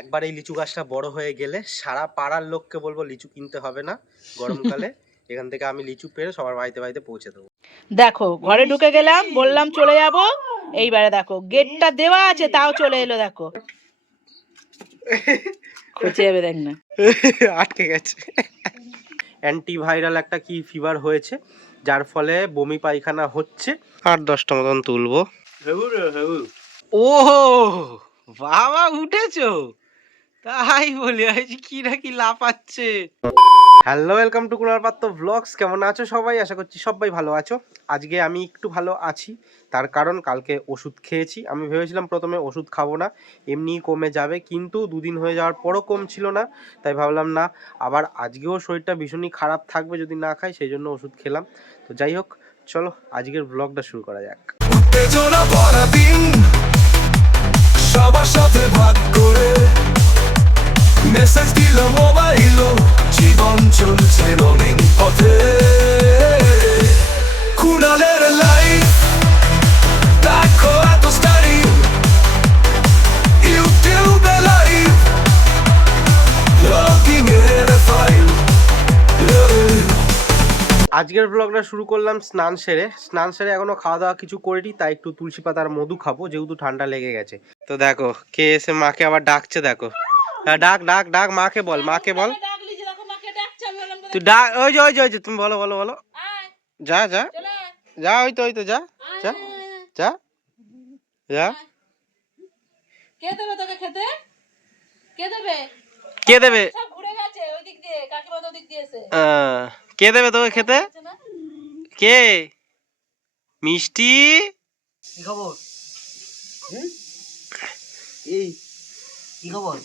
একবার এই লিচু গাছটা বড় হয়ে গেলে সারা পাড়ার লোককে বলবো লিচু কিনতে হবে না গরমকালে। এখান থেকে আমি লিচু পেরে সবার বাড়িতে বাড়িতে পৌঁছে দেবো। দেখো ঘরে ঢুকে গেলাম, বললাম চলে যাব, এইবারে দেখো গেটটা দেওয়া আছে তাও চলে এলো। দেখো খুঁজে যাবে, দেখ না আটকে গেছে। অ্যান্টিভাইরাল একটা কি ফিভার হয়েছে, যার ফলে বমি পায়খানা হচ্ছে। 8-10টা মতন তুলবো। ও বাবা উঠেছো, তাই বলি কি না কি লাফাচ্ছে। হ্যালো, ওয়েলকাম টু কুনাল পাত্র ব্লগস। কেমন আছো সবাই? আশা করছি সবাই ভালো আছো। আজকে আমি একটু ভালো আছি, তার কারণ কালকে ওষুধ খেয়েছি। আমি ভেবেছিলাম প্রথমে ওষুধ খাবো না, এমনিই কমে যাবে, কিন্তু দুদিন হয়ে যাওয়ার পরও কমছিল না। তাই ভাবলাম না, আবার আজকেও শরীরটা ভীষণই খারাপ থাকবে যদি না খাই, সেই জন্য ওষুধ খেলাম। তো যাই হোক, চলো আজকের ব্লগটা শুরু করা যাক। সবার সাথে ভাগ করে মেসেজ দিল মোবাইল, জীবন চলছে রঙিন পথে। কুনালের লাইফ দেখো এত স্টাইল, ইউটিউবে লাইভ লগিং এর ফাইল। আজকের ব্লগটা শুরু করলাম স্নান সেরে এখনো খাওয়া দাওয়া কিছু করিনি, তাই একটু তুলসী পাতার মধু খাবো, যেহেতু ঠান্ডা লেগে গেছে। তো দেখো কে এসে মাকে আবার ডাকছে, দেখো ডাক ডাক ডাক, মাকে বল, মাকে বল তুই ডাক। ওই যে তুমি বলো বলো বলো। যা যা যা, ওই তো যা যা যা যা। কে দেবে তোকে খেতে? কে দেবে? কে দেবে? সব ঘুরে গেছে ওই দিক দিয়ে, কাকিমা ওই দিক দিয়ে এসে। কে দেবে তোকে খেতে? কে? মিষ্টি। কি খবর? এই কি খবর?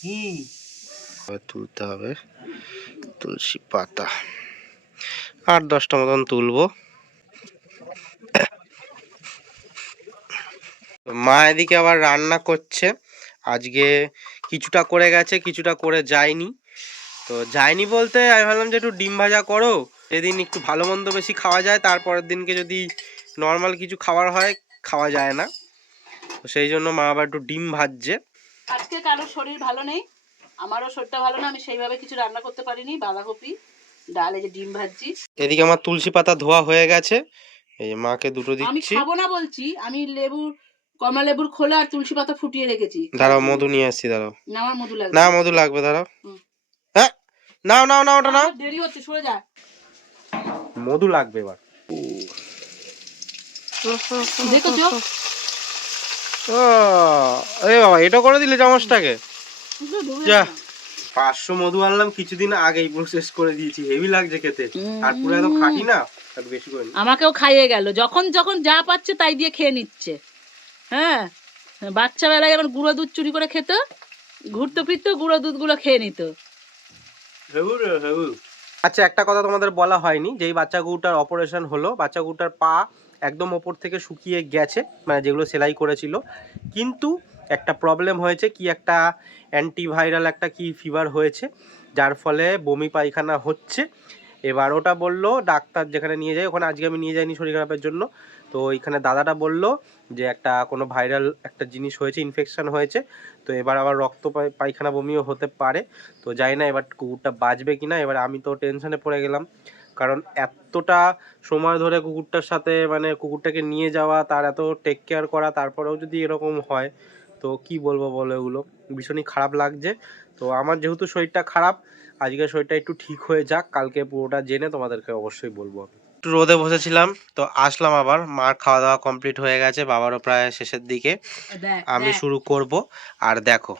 কি তুলতে হবে তুলসী পাতা, 8-10টা মতন তুলবো। মা এদিকে আবার রান্না করছে। আজকে কিছুটা করে গেছে, কিছুটা করে যায়নি। তো যায়নি বলতে আমি ভাবলাম যে একটু ডিম ভাজা করো, যেদিন একটু ভালো মন্দ বেশি খাওয়া যায়, তারপরের দিনকে যদি নর্মাল কিছু খাবার হয় খাওয়া যায় না। তো সেই জন্য মা আবার একটু ডিম ভাজছে। আজকে কারোর শরীর ভালো নেই, আমারও শরীরটা ভালো না, আমি সেইভাবে কিছু রান্না করতে পারিনি। বাঁধাকপি ডাল, এই যে ডিম ভাজছি। এদিকে আমার তুলসী পাতা ধোয়া হয়ে গেছে, এই মাকে দুটো আমি দিচ্ছি। খাবো না বলছি, আমি কমলা লেবুর খোলা আর তুলসী পাতা ফুটিয়ে রেখেছি। দাঁড়াও মধু নিয়ে আসছি, দাঁড়াও। না আমার মধু লাগবে না, মধু লাগবে, দাঁড়াও। হ্যাঁ নাও নাও নাও, ওটা নাও, দেরি হচ্ছে, সরে যা। মধু লাগবে এবার। দেখো চোখ, আরে বাবা, এটা করে দিলে চামচটাকে। যা, 500 মধু আনলাম কিছুদিন আগেই, পুরো শেষ করে দিয়েছি। হেভি লাগছে খেতে, আর পুরো একদম খাঁটি না, একটু বেশি করে। আমাকেও খাইয়ে গেল, যখন যখন যা পাচ্ছে তাই দিয়ে খেয়ে নিচ্ছে। হ্যাঁ, বাচ্চা বেলায় যেমন গুঁড়ো দুধ চুরি করে খেত, ঘুরতে ফিরতো গুঁড়ো দুধগুলো খেয়ে নিত। আচ্ছা, একটা কথা তোমাদের বলা হয়নি, যে এই বাচ্চা গরুটার অপারেশন হলো, বাচ্চা গরুটার পা একদম ওপর থেকে শুকিয়ে গেছে, মানে যেগুলো সেলাই করেছিল। কিন্তু একটা প্রবলেম হয়েছে, কি একটা অ্যান্টিভাইরাল একটা কি ফিভার হয়েছে, যার ফলে বমি পায়খানা হচ্ছে। এবার ওটা বললো ডাক্তার যেখানে নিয়ে যায়, ওখানে আজকে আমি নিয়ে যাইনি শরীর খারাপের জন্য। তো ওইখানে দাদাটা বললো যে একটা কোনো ভাইরাল একটা জিনিস হয়েছে, ইনফেকশন হয়েছে। তো এবার আবার রক্ত পায়খানা বমিও হতে পারে। তো জানি না এবার কুকুরটা বাঁচবে কিনা। এবার আমি তো টেনশনে পড়ে গেলাম, কারণ এতটা সময় ধরে কুকুরটার সাথে, মানে কুকুরটাকে নিয়ে যাওয়া, তার এত টেক কেয়ার করা, তারপরেও যদি এরকম হয় তো কি বলবো বলো, এগুলো ভীষণই খারাপ লাগছে। তো আমার যেহেতু শরীরটা খারাপ, আজকে শরীরটা একটু ঠিক হয়ে যাক, কালকে পুরোটা জেনে তোমাদেরকে অবশ্যই বলবো। একটু রোদে বসেছিলাম, তো আসলাম আবার। মার খাওয়া দাওয়া কমপ্লিট হয়ে গেছে, বাবারও প্রায় শেষের দিকে, আমি শুরু করব। আর দেখো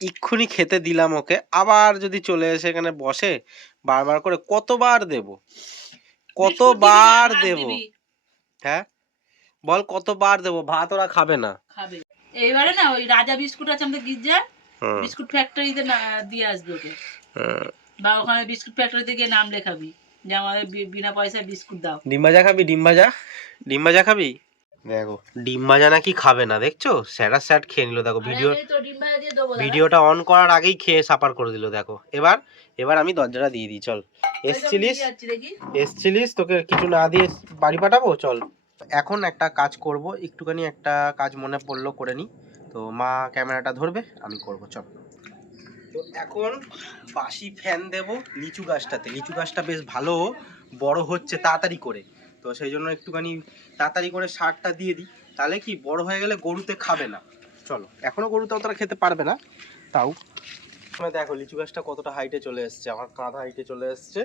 এক্ষুনি খেতে দিলাম ওকে, আবার যদি চলে এসে এখানে বসে বারবার করে, কতবার দেব কতবার দেব? হ্যাঁ বল, কতবার দেব? ভাত ওরা খাবে না। খাবে এইবারে না, ওই রাজা বিস্কুট আছে আমাদের গির্জা, বিস্কুট ফ্যাক্টরিতে না দিয়ে আসবে ওকে, বা ওখানে বিস্কুট ফ্যাক্টরিতে গিয়ে নাম লেখাবি যে আমাদের বিনা পয়সায় বিস্কুট দাও। ডিম ভাজা খাবি? ডিম ভাজা খাবি? দেখো ডিম ভাজা নাকি খাবে না, দেখছো স্যাট খেয়ে নিল। দেখো ভিডিওটা অন করার আগেই খেয়ে সাপার করে দিল। দেখো এবার আমি দরজাটা দিয়ে দিই। চল, এসছিলিস তোকে কিছু না দিয়ে বাড়ি পাঠাবো, চল। এখন একটা কাজ করব, একটুখানি একটা কাজ মনে পড়লো, করে নি। তো মা ক্যামেরাটা ধরবে, আমি করবো, চল। তো এখন বাসি ফ্যান দেব লিচু গাছটাতে। লিচু গাছটা বেশ ভালো বড় হচ্ছে তাড়াতাড়ি করে, তো সেই জন্য একটুখানি তাড়াতাড়ি করে সারটা দিয়ে দিই, তাহলে কি বড় হয়ে গেলে গরুতে খাবে না। চলো, এখনো গরুতে অতটা খেতে পারবে না, তাও দেখো লিচু গাছটা কতটা হাইটে চলে এসছে, আমার কাঁধ হাইটে চলে এসছে।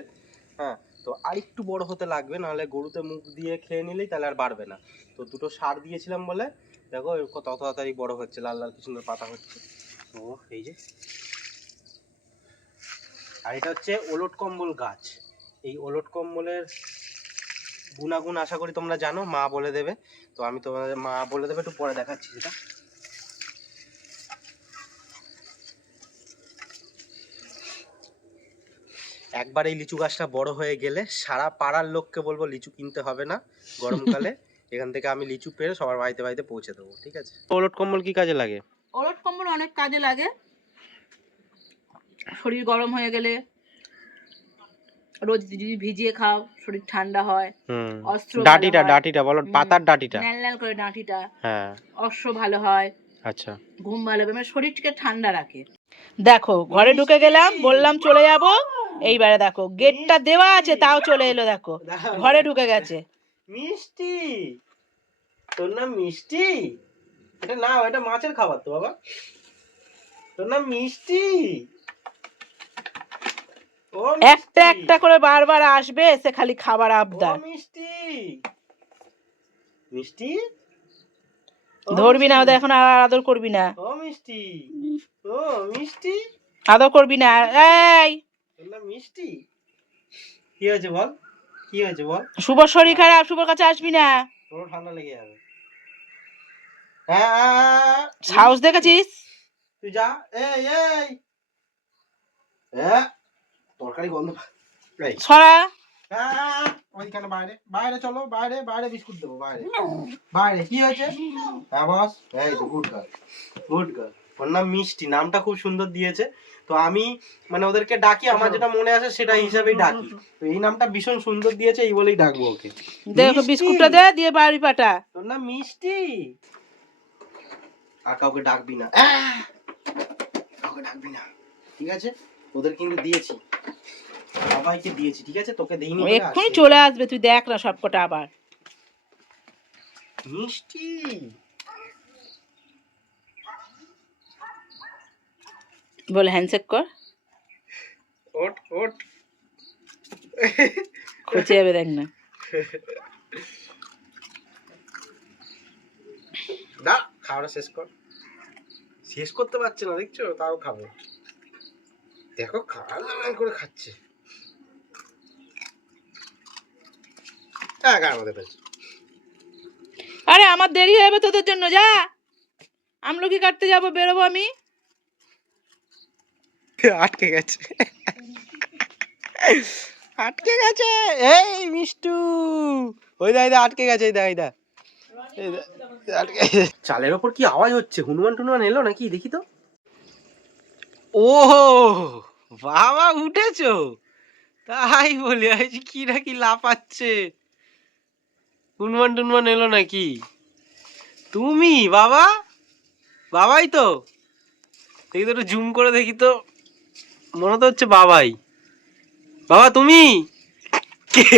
হ্যাঁ, তো আর একটু বড় হতে লাগবে, নাহলে গরুতে মুখ দিয়ে খেয়ে নিলেই তাহলে আর বাড়বে না। তো দুটো সার দিয়েছিলাম বলে দেখো কত তাড়াতাড়ি বড় হচ্ছে, লাল লাল কি সুন্দর পাতা হচ্ছে। তো এই যে, আর এটা হচ্ছে ওলট কম্বল গাছ। এই ওলট কম্বলের গুণাগুণ আশা করি তোমরা জানো, মা বলে দেবে। তো আমি তোমাদের মা বলে দেবে, একটু পরে দেখাচ্ছি সেটা। একবার এই লিচু গাছটা বড় হয়ে গেলে সারা পাড়ার লোককে বলবো লিচু কিনতে হবে না গরমকালে। এখান থেকে আমি লিচু পেরে সবার বাড়িতে বাড়িতে পৌঁছে দেবো, ঠিক আছে? ওলট কম্বল কি কাজে লাগে? ওলট কম্বল অনেক কাজে লাগে। শরীর গরম হয়ে গেলে রোজ যদি ভিজিয়ে খাও শরীর ঠান্ডা হয়। অস্ত্র ডাঁটিটা বলো, পাতার ডাঁটিটা, ন্যাল ন্যাল করে ডাঁটিটা, হ্যাঁ, অস্ত্র ভালো হয়। আচ্ছা, ঘুম ভালো হবে, মানে শরীরটাকে ঠান্ডা রাখে। দেখো ঘরে ঢুকে গেলাম, বললাম চলে যাব, এইবারে দেখো গেটটা দেওয়া আছে তাও চলে এলো, দেখো ঘরে ঢুকে গেছে। মিষ্টি, তোর নাম মিষ্টি? এটা না, এটা মাছের খাবার তো বাবা। তোর নাম মিষ্টি? ও একটা একটা করে বারবার আসবে, এসে খালি খাবার আবদার। মিষ্টি, মিষ্টি ধরবি না ওদের, এখন আর আদর করবি না। ও মিষ্টি, ও মিষ্টি, আদর করবি না। এই তোর নাম মিষ্টি? কি হয়েছে বল, কি হয়েছে বল? শুভ শরীর খারাপ, শুভর কাছে আসবি না, তোর ঠান্ডা লেগে যাবে। হ্যাঁ, সাহস দেখেছিস? তুই যা। এই এই, তরকারি গন্ধ, সরা। ওইখানে বাইরে, বাইরে চলো, বাইরে, বাইরে বিস্কুট দেবো, বাইরে, বাইরে। কি হয়েছে? হ্যাঁ বস, এই তো গুড গার্ল, গুড গার্ল। ওর নাম মিষ্টি, নামটা খুব সুন্দর দিয়েছে। তো আমি মানে ওদেরকে ডাকি, আমার যেটা মনে আছে সেটা হিসাবেই ডাকি। তো এই নামটা ভীষণ সুন্দর দিয়েছে, এই বলেই ডাকবো ওকে। দেখো বিস্কুটটা দে, দিয়ে বাড়ি পাঠা। তোর নাম মিষ্টি। আর কাউকে ডাকবি না, কাউকে ডাকবি না, ঠিক আছে? ওদের কিন্তু দিয়েছি, সবাইকে দিয়েছি, ঠিক আছে? তোকে দেইনি। এক্ষুনি চলে আসবে, তুই দেখ না সবকটা আবার। মিষ্টি, বলে হ্যান্ডশেক কর, ওট ওট, খচে যাবে দেখ না। দা খাওয়াটা শেষ কর। শেষ করতে পারছে না, দেখছো? তাও খাবে, দেখো খাওয়া করে খাচ্ছে। আরে আমার দেরি হবে তোদের জন্য, যা আমলকি কাটতে যাবো, বেরোবো আমি। আটকে গেছে, আটকে গেছে। এই মিষ্টু, ওই দা আটকে গেছে, এই দা চালের ওপর কি আওয়াজ হচ্ছে? হনুমান টুনুমান এলো নাকি? দেখি তো। ও বাবা, উঠেছো? তাই বলি, কি নাকি লাফাচ্ছে। হনুমান টুনুমান এলো নাকি? তুমি বাবা? বাবাই তো, দেখি তো, একটু জুম করে দেখি তো, মনে তো হচ্ছে বাবাই। বাবা তুমি কে?